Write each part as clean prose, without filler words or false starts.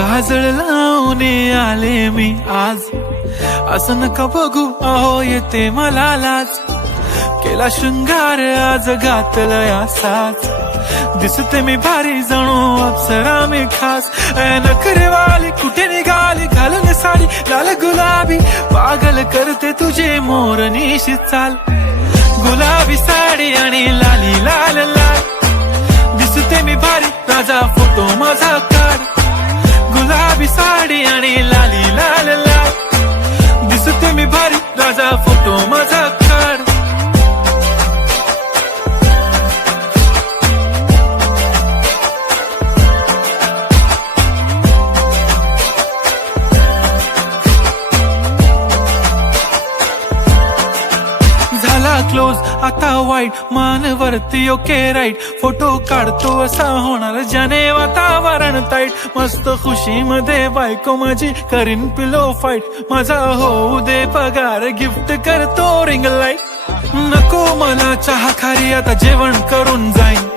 काजळ लावून आले मी आज, असं नका बघू अहो येते मला लाज. केला शृंगार आज घातलंय असाच, दिसते मी भारी जणू अप्सरा मी खास. नखरेवाली कुठे निघाली घालून साडी लाल गुलाबी, पागल करते तुझे मोरनीशी चाल. गुलाबी साडी आणि लाली लाल लाल, दिसते मी भारी राजा फोटो माझा काढ. गुलाबी साडी आणि लाली लाल लाल, दिसते मी भारी राजा फोटो माझा काढ. क्लोज आता वाईट मानवरती ओके राईट, फोटो काढतो असा होणार ज्याने वातावरण ताईट. मस्त खुशी मध्ये बायको माझी करीन पिलो फाईट, माझा होऊ दे पगार गिफ्ट करतो रिंग लाईट. नको मला चहा खारी आता जेवण करून जाईन,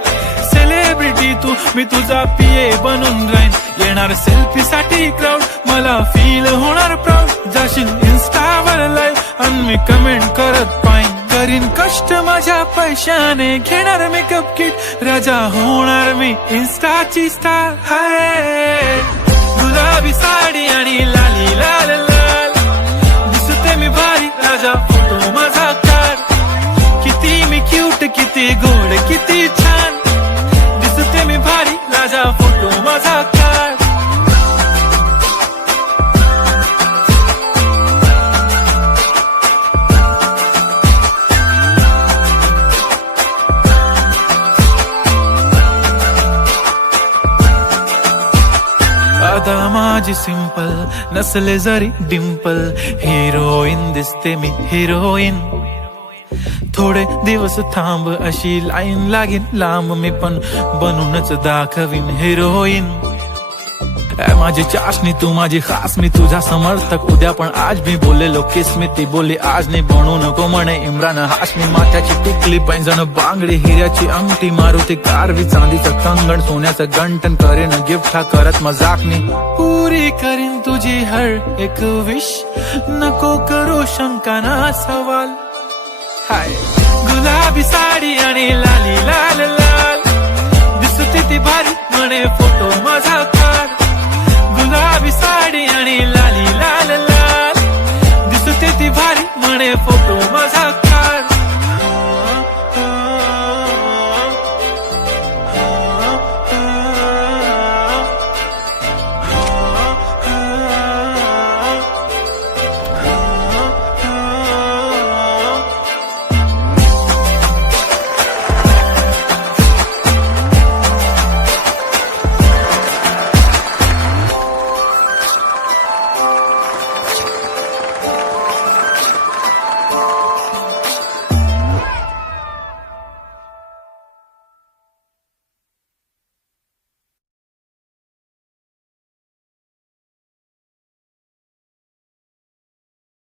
सेलिब्रिटी तू मी तुझा पिये बनून राहीन. येणार सेल्फी साठी क्राऊड मला फील होणार प्राऊड, जाशील इन्स्टावर लाईव्ह आणि मी कमेंट करत पाईन. करीन कष्ट माझ्या पैशाने घेणार मेकअप किट, राजा होणार मी इन्स्टाची स्टार. हाय गुलाबी साडी आणि लाली लाल लाल, दिसते मी भारी राजा फोटो माझा काढ. किती मी क्यूट किती गोड किती छान, दिसते मी भारी राजा फोटो माझा काढ. आता माझी सिंपल नसले जरी डिंपल, हिरोईन दिसते मी हिरोईन. थोडे दिवस थांब अशी लाईन लागेल लांब, मी पण बनूनच दाखवीन हिरोईन. माझी चाशनी तू माझी खास, मी तुझा समर्थक उद्या पण आज मी बोलेलो किस मी ती बोली आज नाही. बनू नको म्हणे इम्रान हाशमी, माथ्याची टिकली पैंजण बांगडी हिऱ्याची अंगठी, मारुती कारवी चांदीचं कंगण सोन्याचं गंटन, करेन गिफ्ट हा करत मजाकनी. पुरी करीन तुझी हर एक विश, नको करू शंका ना सवाल. हाय गुलाबी साडी आणि लाली लाल लाल, दिसते ती भारी म्हणे फोटो माझा काढ. गुलाबी साडी आणि लाली लाल लाल, दिसते ती भारी म्हणे फोटो माझा काढ.